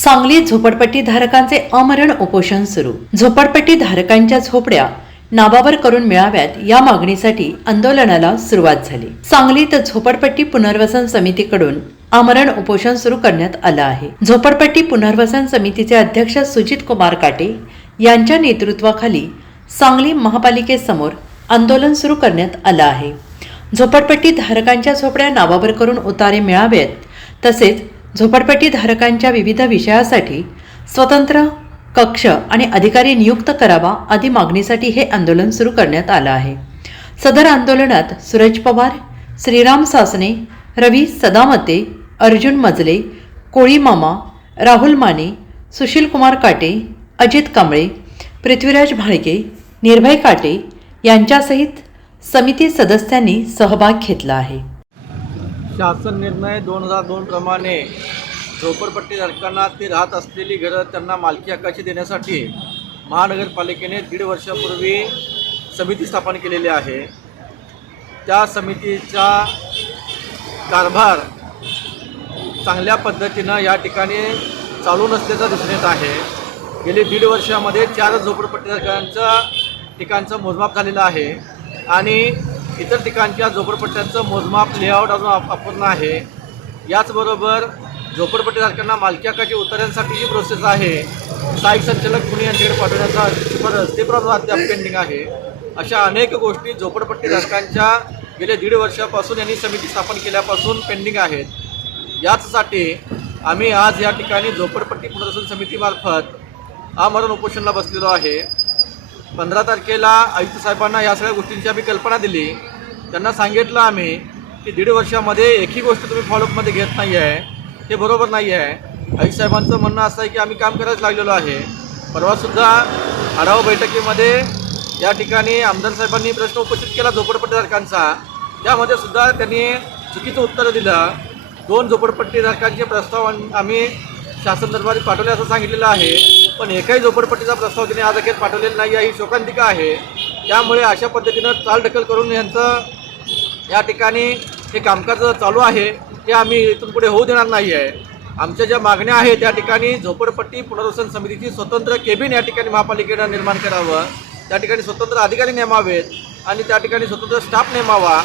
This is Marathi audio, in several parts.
सांगलीत झोपडपट्टी धारकांचे अमरण उपोषण सुरू. झोपडपट्टी धारकांच्या झोपड्या नाबावर करून मिळाव्यात या मागणीसाठी आंदोलनाला सुरुवात झाली. सांगलीत झोपडपट्टी पुनर्वसन समितीकडून आमरण उपोषण सुरू करण्यात आलं आहे. झोपडपट्टी पुनर्वसन समितीचे अध्यक्ष सुजित कुमार काटे यांच्या नेतृत्वाखाली सांगली महापालिकेसमोर आंदोलन सुरू करण्यात आलं आहे. झोपडपट्टी धारकांच्या झोपड्या नावावर करून उतारे मिळावेत तसेच झोपडपट्टी धारकांच्या विविध विषयासाठी स्वतंत्र कक्ष आणि अधिकारी नियुक्त करावा आदी मागणीसाठी हे आंदोलन सुरू करण्यात आलं आहे. सदर आंदोलनात सूरज पवार श्रीराम सासने रवी सदामते अर्जुन मजले कोळी मामा राहुल माने सुशील कुमार काटे अजित कांबळे पृथ्वीराज भाळके निर्भय काटे यांच्यासहित समिती सदस्यांनी सहभाग घेतला आहे. शासन निर्णय दोन हजार दोन प्रमाणे ते राहत असलेली घरं त्यांना मालकी हक्काची देण्यासाठी महानगरपालिकेने दीड वर्षापूर्वी समिती स्थापन केलेली आहे. त्या समितीचा कारभार चांगल्या पद्धतीनं या ठिकाणी चालू नसल्याचं दिसून येत आहे. गेली दीड वर्षामध्ये चार झोपडपट्टीधारकांचं ठिकाणचं मोजमाप झालेलं आहे आणि इतर ठिकाणच्या झोपडपट्ट्यांचं मोजमाप लेआउट अजून अपूर्ण आहे. याचबरोबर झोपडपट्टीधारकांना मालकी उतार्यांसाठी जी प्रोसेस आहे. साई संचालक पुणे यांच्याकडे पाठवण्याचा शिफारस ते पण अद्याप पेंडिंग आहे. अशा अनेक गोष्टी झोपडपट्टीधारकांच्या गेल्या दीड वर्षापासून यांनी समिती स्थापन केल्यापासून पेंडिंग आहेत. याचसाठी आम्ही आज या ठिकाणी झोपडपट्टी पुनर्वसन समितीमार्फत आमरण उपोषणला बसलेलो आहे. पंधरा तारखेला आयुक्त साहेबांना या सगळ्या गोष्टींची आम्ही कल्पना दिली. त्यांना सांगितलं आम्ही की दीड वर्षामध्ये एकही गोष्ट तुम्ही फॉलोअपमध्ये घेत नाही आहे. हे बरोबर नाही आहे. आयुक्त साहेबांचं म्हणणं असं आहे की आम्ही काम करायच लागलेलो आहे. परवासुद्धा आढावा बैठकीमध्ये या ठिकाणी आमदार साहेबांनी प्रश्न उपस्थित केला झोपडपट्टीधारकांचा. त्यामध्ये सुद्धा त्यांनी चुकीचं उत्तर दिलं. दोन झोपडपट्टीधारकांचे प्रस्ताव आम्ही शासन दरबारी पाठवले असं सांगितलेलं आहे. पण एकाही झोपडपट्टीचा प्रस्ताव त्यांनी आज अखेर पाठवलेला नाही आहे ही शोकांतिका आहे. त्यामुळे अशा पद्धतीनं चालढकल करून यांचं या ठिकाणी हे कामकाज चालू आहे ते आम्ही इथून पुढे होऊ देणार नाही आहे. आमच्या ज्या मागण्या आहेत त्या ठिकाणी झोपडपट्टी पुनर्वसन समितीची स्वतंत्र केबिन या ठिकाणी महापालिकेनं निर्माण करावं. त्या ठिकाणी स्वतंत्र अधिकारी नेमावेत आणि त्या ठिकाणी स्वतंत्र स्टाफ नेमावा.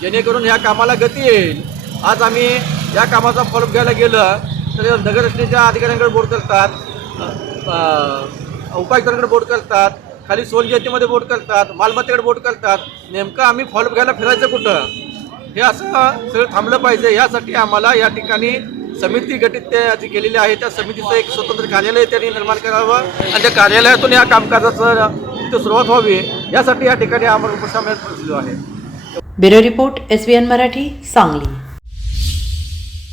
जेणेकरून ह्या कामाला गती येईल. आज आम्ही या कामाचा फॉलोअप घ्यायला गेलं तर नगररचनेच्या अधिकाऱ्यांकडे बोर्ड करतात उपायुक्तांकडे बोर्ड करतात खाली सोल जयंतीमध्ये बोट करतात मालमत्तेकडे बोट करतात. नेमकं आम्ही फॉलोअप घ्यायला फिरायचं कुठं? हे असं सगळं थांबलं पाहिजे. यासाठी आम्हाला या ठिकाणी समिती गठीत त्याची केलेली आहे त्या समितीचं एक स्वतंत्र कार्यालय त्यांनी निर्माण करावं आणि त्या कार्यालयातून या कामकाजाचं तिथं सुरुवात व्हावी. यासाठी या ठिकाणी आम्हाला उपस्थित आहे. Bureau report S Marathi Sangli.